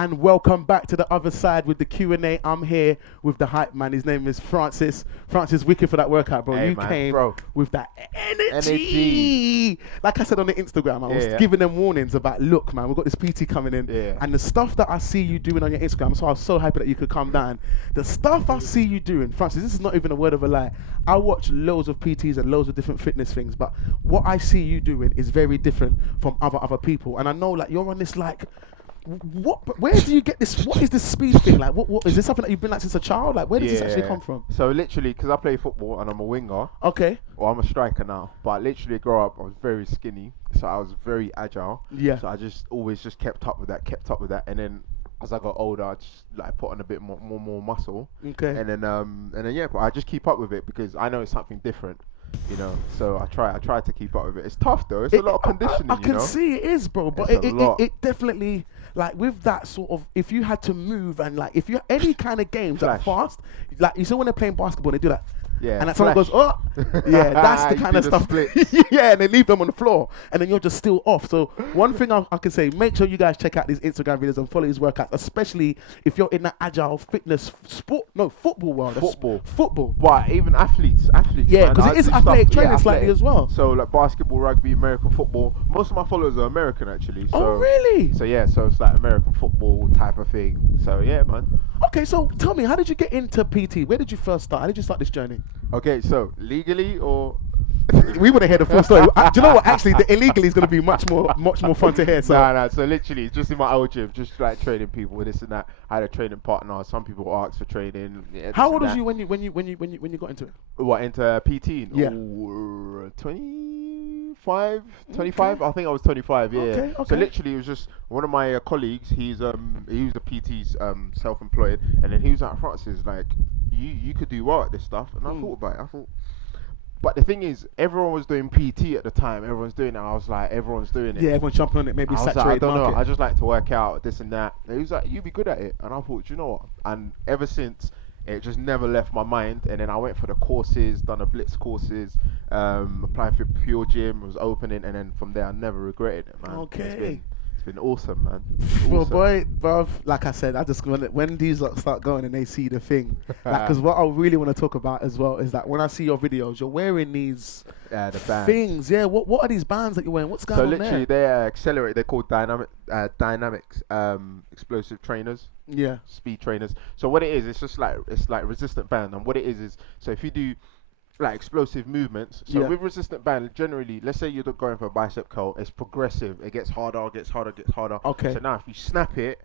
and welcome back to the other side with the Q&A. I'm here with the hype man. His name is Francis. Francis, wicked for that workout, bro. Hey, you man, came bro. with that energy. Like I said on the Instagram, I was giving them warnings about, look, man, we've got this PT coming in. Yeah. And the stuff that I see you doing on your Instagram, so I was so happy that you could come down. The stuff I see you doing, Francis, this is not even a word of a lie. I watch loads of PTs and loads of different fitness things, but what I see you doing is very different from other people. And I know, like, you're on this, like, where do you get this? What is this speed thing? Like, what is this something that you've been like since a child? Like, where does this actually come from? So literally, because I play football and I'm a winger. Okay. Well, I'm a striker now, but literally grow up, I was very skinny, so I was very agile. Yeah. So I just always just kept up with that, and then as I got older, I just like put on a bit more muscle. Okay. And then yeah, but I just keep up with it because I know it's something different. You know, so I try to keep up with it. It's tough though. It's a lot of conditioning. I can see it is, bro. But it definitely, like, with that sort of, if you had to move and, like, if you any kind of games that are fast, like, you see when they're playing basketball, they do that. Yeah. And then someone goes, oh, yeah, that's the kind of stuff. Yeah, and they leave them on the floor, and then you're just still off. So one thing I can say, make sure you guys check out these Instagram videos and follow his workouts, especially if you're in that agile fitness football world. Football. Why? Even athletes. Yeah, because it is athletic training slightly as well. So like basketball, rugby, American football. Most of my followers are American actually. So, oh, really? So yeah, so it's like American football type of thing. So yeah, man. Okay, so tell me, how did you get into PT? Where did you first start? How did you start this journey? Okay, so legally or we want to hear the full story. Do you know what? Actually, the illegally is going to be much more fun to hear. So nah. So literally, just in my old gym, just like training people with this and that. I had a training partner. Some people ask for training. Yeah, how old was you when you got into it? What, into PT? Yeah. 25. I think I was 25. Yeah. Okay. So literally, it was just one of my colleagues. He was a PT's self-employed, and then he was like, Francis, like, you could do well at this stuff. And I thought about it. But the thing is, everyone was doing PT at the time. Everyone's doing it. I was like, everyone's doing it. Yeah, everyone's jumping on it. Maybe saturated I don't market. know. I just like to work out, this and that. And he was like, you'd be good at it. And I thought, you know what? And ever since, it just never left my mind. And then I went for the courses, done the Blitz courses, applied for Pure Gym, was opening. And then from there, I never regretted it, man. Okay. It's been awesome, man. Well, boy, bruv, like I said, I just when these start going and they see the thing, because what I really want to talk about as well is that when I see your videos, you're wearing these the bands. Things. Yeah, what are these bands that you're wearing? What's going on there? So literally, they accelerate. They're called dynamics explosive trainers. Yeah. Speed trainers. So what it is, it's like resistant band, and what it is so if you do like explosive movements. So with resistant band, generally, let's say you're going for a bicep curl, it's progressive. It gets harder. Okay. So now if you snap it,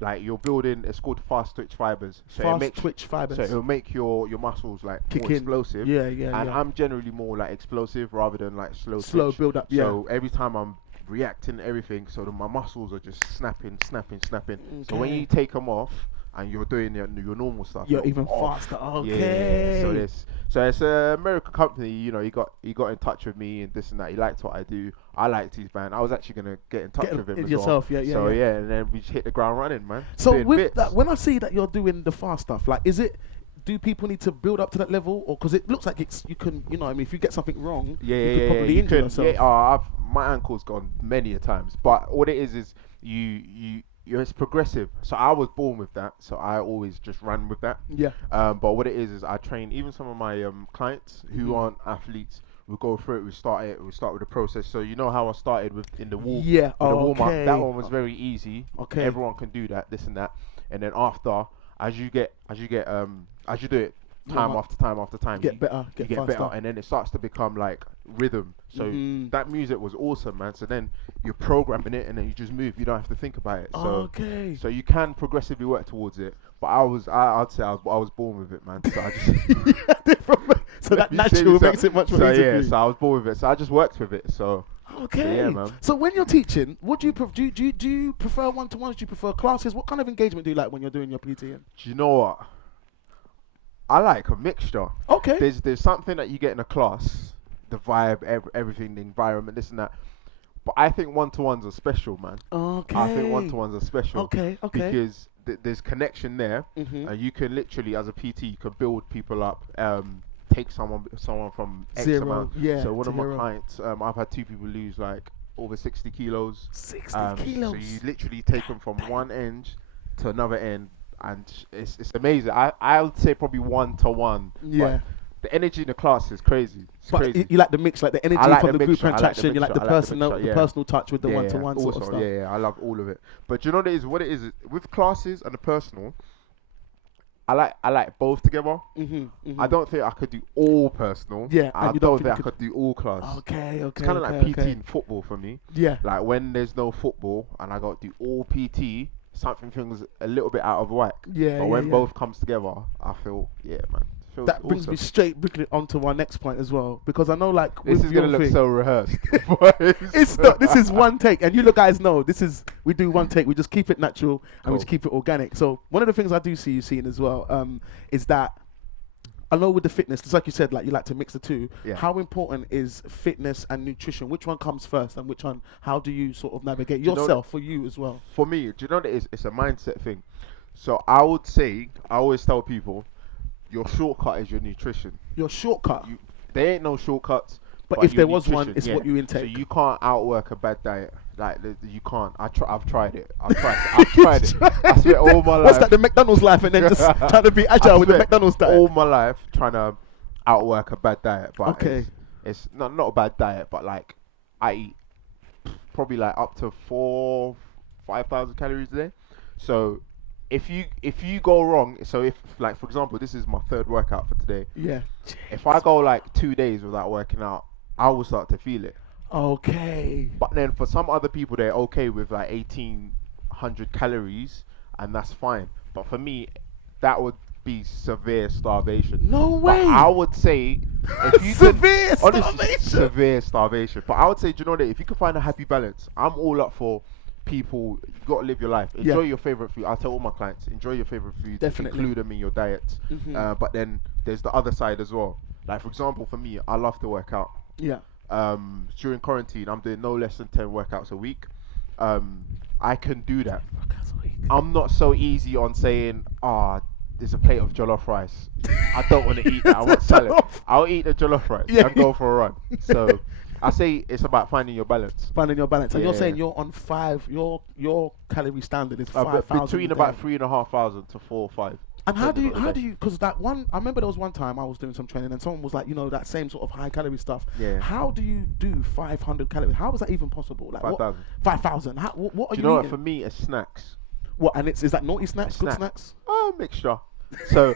like you're building, it's called fast twitch fibers. So twitch fibers. So it'll make your muscles like kick more in. Explosive. Yeah. And I'm generally more like explosive rather than like slow twitch. Build up. So every time I'm reacting to everything, so my muscles are just snapping. Okay. So when you take them off, and you're doing your normal stuff, you're even faster. Okay. Yeah. So it's an American company. You know, he got in touch with me and this and that. He liked what I do. I liked his band. I was actually gonna get in touch with him yourself. Well. Yeah. So and then we just hit the ground running, man. So with that, when I see that you're doing the fast stuff, like, do people need to build up to that level, or because it looks like you can, you know, I mean, if you get something wrong, you could probably injure yourself. Yeah, my ankle's gone many a times, but what it is it's progressive. So I was born with that, so I always just ran with that. Yeah. But what it is I train even some of my clients who aren't athletes. We go through it. We start with the process. So you know how I started in the wall. Yeah. The warm up. That one was very easy. Okay. Everyone can do that. This and that. And then after, as you do it time after time, you get better, and then it starts to become like rhythm. So that music was awesome, man. So then you're programming it, and then you just move. You don't have to think about it. So so you can progressively work towards it. But I'd say I was born with it, man. So I just so that natural makes it much more easy. So so I was born with it. So I just worked with it. So. Okay. So yeah, man. So when you're teaching, what do you do you prefer one-to-ones? Do you prefer classes? What kind of engagement do you like when you're doing your PT? Do you know what? I like a mixture. Okay. There's something that you get in a class, the vibe, everything, the environment, this and that. But I think one-to-ones are special, man. Okay. I think one-to-ones are special. Okay. Because there's connection there, and you can literally, as a PT, you can build people up. Take someone from X amount. Yeah. So one of my clients, I've had 2 people lose like over 60 kilos. 60 kilos. So you literally take them from one end to another end, and it's amazing. I would say probably 1-to-1. Yeah. The energy in the class is crazy. It's crazy. You like the mix, like the energy like from the the group mixture. interaction. You like the personal touch with the one-to-one sort of Also, stuff. yeah, I love all of it. But you know what it is with classes and the personal. I like both together. I don't think I could do all personal. Yeah, I don't think I could do all class. Okay. It's kind of like PT in football for me. Yeah. Like when there's no football and I got to do all PT, something feels a little bit out of whack. Yeah. But when both comes together, I feel, yeah, man. That brings me straight onto our next point as well, because I know like this is gonna look so rehearsed. It's not. This is one take, and you guys know we do one take. We just keep it natural and we just keep it organic. So one of the things I do see you seeing as well is that I know with the fitness, it's like you said, like you like to mix the two. Yeah. How important is fitness and nutrition? Which one comes first, and which one? How do you sort of navigate yourself for you as well? For me, do you know what it is? It's a mindset thing. So I would say, I always tell people, your shortcut is your nutrition. Your shortcut? There ain't no shortcuts. But if there was one, it's what you intake. So you can't outwork a bad diet. Like, you can't. I've tried it. I've tried it. I swear all my life. What's that, the McDonald's life, and then just trying to be agile with the McDonald's diet? All my life trying to outwork a bad diet. But okay. It's not a bad diet, but like, I eat probably like up to 4,000-5,000 calories a day. So if you go wrong, so if like for example, this is my third workout for today. Yeah. If I go like 2 days without working out, I will start to feel it. Okay. But then for some other people, they're okay with like 1,800 calories, and that's fine. But for me, that would be severe starvation. No way. But I would say if you severe honestly, starvation. Severe starvation. But I would say, do you know that if you can find a happy balance, I'm all up for people. You got to live your life. Enjoy your favorite food. I tell all my clients, enjoy your favorite food. Definitely. Include them in your diet. But then there's the other side as well. Like for example, for me, I love to work out. Yeah. During quarantine, I'm doing no less than 10 workouts a week. I can do that. I'm not so easy on saying, there's a plate of jollof rice. I don't want to eat that. I want salad. I'll eat the jollof rice and go for a run. So I say it's about finding your balance. Finding your balance. And you're saying you're on 5, your calorie standard is 5,000. Between about 3,500 to 4 or 5. And how do you, because that one, I remember there was one time I was doing some training and someone was like, that same sort of high calorie stuff. Yeah. How do you do 500 calories? How is that even possible? Like 5,000. 5,000. What are you know eating? what? For me, it's snacks. What, and is that naughty snacks, good snacks? Mixture. So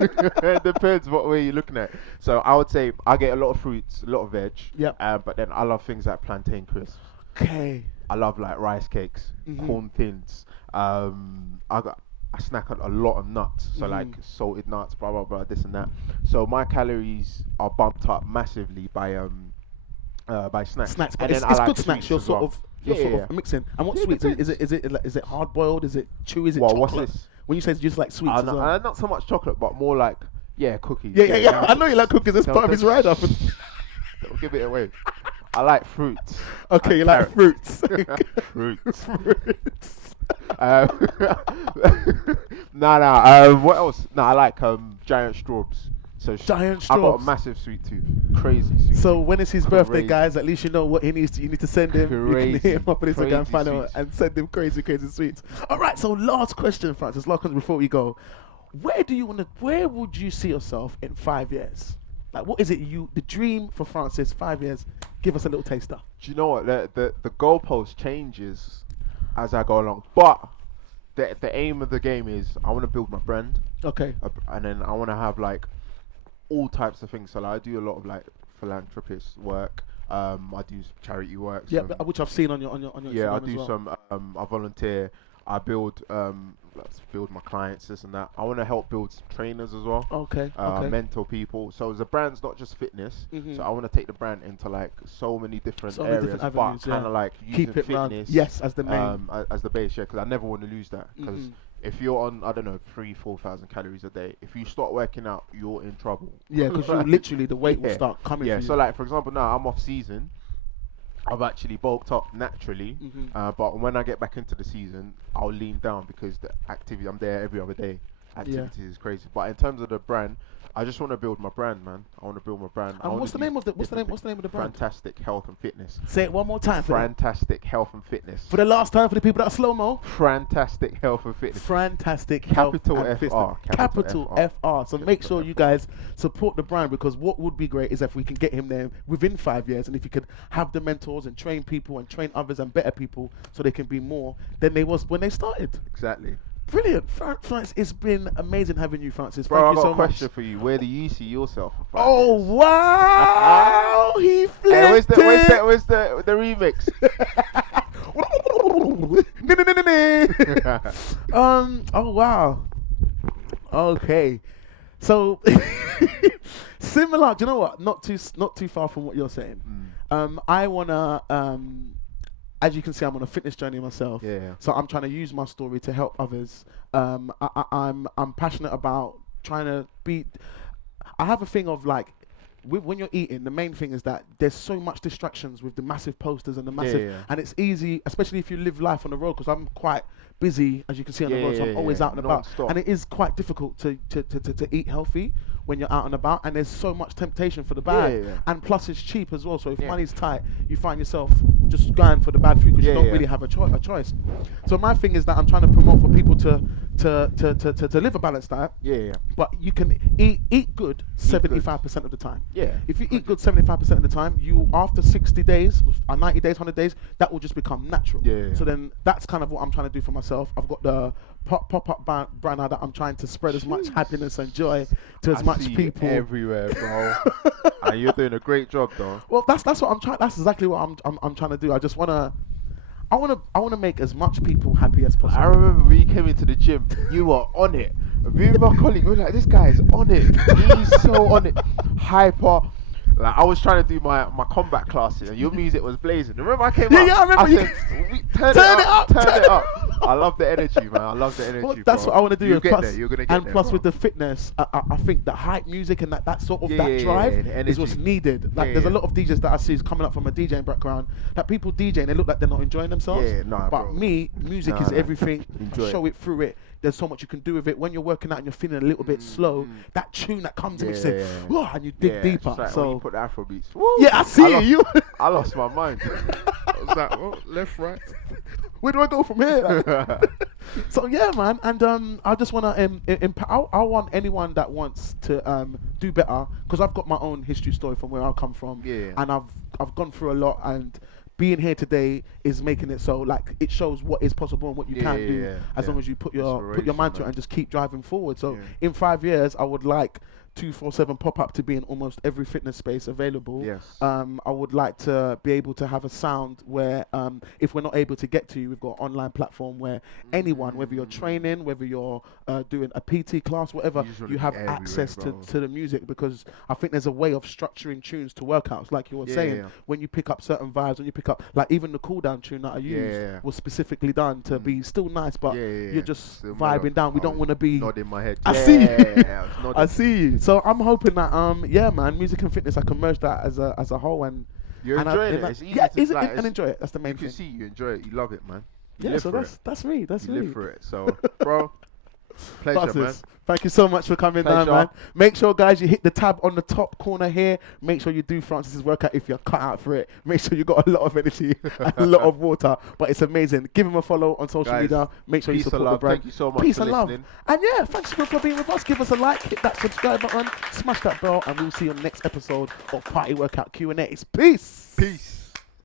it depends what way you're looking at. So I would say I get a lot of fruits, a lot of veg. Yep. But then I love things like plantain crisps. Okay. I love like rice cakes, corn thins. I snack on a lot of nuts, so like salted nuts, blah blah blah, this and that. So my calories are bumped up massively by snacks. Snacks, but and it's like good snacks. You're sort of mixing. And what sweets? Is it hard boiled? Is it chewy? Is it chocolate? What's this? When you say just like sweets, as well? Not so much chocolate, but more like cookies. Yeah. I know you like cookies. It's part of his ride up. Don't give it away. I like fruits. Okay, you like fruits. Fruits. What else? I like giant strawberries. So giant strawberries. I've got a massive sweet tooth. Crazy sweet. So when it's his birthday, guys, at least you know what he needs. You need to send him. You can hit him up on Instagram, find him, and send him crazy sweets. All right. So last question, Francis. Last question before we go. Where would you see yourself in 5 years? Like, what is it the dream for Francis, 5 years? Give us a little taster. Do you know what? The goalpost changes as I go along. But the aim of the game is I want to build my brand. Okay. And then I want to have like all types of things. So like, I do a lot of like philanthropist work. I do charity work. Yeah, which I've seen on your Instagram. Yeah, I do as well. some. I volunteer. I build my clients, this and that. I want to help build trainers as well. Okay. Mentor people. So the brand's not just fitness. So I want to take the brand into like so many different areas, avenues, but kind of like keep it fitness. Yes, as the main. As the base, yeah. Because I never want to lose that. Because if you're on, I don't know, 3,000-4,000 calories a day, if you start working out, you're in trouble. Yeah, because you literally the weight will start coming. Yeah. For you. So like for example, now I'm off season. I've actually bulked up naturally, but when I get back into the season, I'll lean down because the activity, I'm there every other day. activities is crazy. But in terms of the brand, I just want to build my brand, man. I want to build my brand. And what's the name of the brand? Fantastic Health and Fitness. Say it one more time. Fantastic Health and Fitness. For the last time, for the people that are slow mo. Fantastic Health and Fitness. Fantastic Health and Fitness. Capital FR. So make sure you guys support the brand, because what would be great is if we can get him there within 5 years, and if he could have the mentors and train people and train others and better people so they can be more than they was when they started. Exactly. Brilliant. Francis, it's been amazing having you, Francis. Bro, Thank you I got so a question much. for you. Where do you see yourself in 5 Oh, years? wow. He flipped Where's the remix? Oh, wow. Okay. So, similar, do you know what? Not too far from what you're saying. I want to... as you can see, I'm on a fitness journey myself. Yeah. So I'm trying to use my story to help others. I'm passionate about trying to be. I have a thing of like, when you're eating, the main thing is that there's so much distractions with the massive posters and the massive, and it's easy, especially if you live life on the road, because I'm quite busy, as you can see on the road, so I'm always out and about, and it is quite difficult to eat healthy when you're out and about, and there's so much temptation for the bad, and plus it's cheap as well, so if money's tight, you find yourself just going for the bad food because you don't really have a choice. So my thing is that I'm trying to promote for people to live a balanced diet, but you can eat good 75% of the time. If you eat good 75% of the time, you, after 60 days, 90 days, 100 days, that will just become natural. So then that's kind of what I'm trying to do for myself. I've got the pop-up brand now that I'm trying to spread as much happiness and joy to as much people everywhere, bro. And you're doing a great job, though. Well, that's what I'm trying. That's exactly what I'm trying to do. I just wanna make as much people happy as possible. I remember when you came into the gym, you were on it. Me and my colleague were like, this guy is on it. He's so on it. Hyper. Like, I was trying to do my combat classes, and your music was blazing. Remember I came up? Yeah, I remember. I said, turn it up. I love the energy, man. I love the energy. Well, that's what I want to do. You're gonna get there, plus bro. with the fitness, I think the hype music and that sort of that drive is what's needed. Like there's a lot of DJs that I see is coming up from a DJing background, that people DJ and they look like they're not enjoying themselves. But bro. Me, music is everything. Show it through it. There's so much you can do with it. When you're working out and you're feeling a little bit slow, that tune that comes in, you say, whoa, and you dig deeper. Like so when you put the Afro beats. Yeah, I see you. I lost my mind. I was like, well, left, right. Where do I go from here? So yeah, man, and I just want to I want anyone that wants to do better, because I've got my own history story from where I come from, and I've gone through a lot, and being here today is making it so like it shows what is possible and what you can do as long as you put your mind to it and just keep driving forward. So in 5 years, I would like 247 pop-up to be in almost every fitness space available. I would like to be able to have a sound where if we're not able to get to you, we've got an online platform where anyone, whether you're training, whether you're doing a PT class, whatever, you have access to the music, because I think there's a way of structuring tunes to workouts, like you were saying. When you pick up certain vibes, when you pick up, like even the cool down tune that I used was specifically done to be still nice, but you're just vibing down. We don't want to be nodding my head. I see you. I see you. So I'm hoping that man, music and fitness, I can merge that as a whole, and you're enjoying it. It's easy and enjoy it. That's the main thing. You can see you enjoy it. You love it, man. So that's me. That's me. You live for it. So, bro, pleasure, man. Thank you so much for coming down, man. Make sure, guys, you hit the tab on the top corner here. Make sure you do Francis's workout if you're cut out for it. Make sure you got a lot of energy and a lot of water. But it's amazing. Give him a follow on social media. Make sure you support the brand. Thank you so much Peace for and love. listening. And yeah, thanks for being with us. Give us a like, hit that subscribe button, smash that bell, and we'll see you on the next episode of Party Workout Q&A's. Peace. Peace.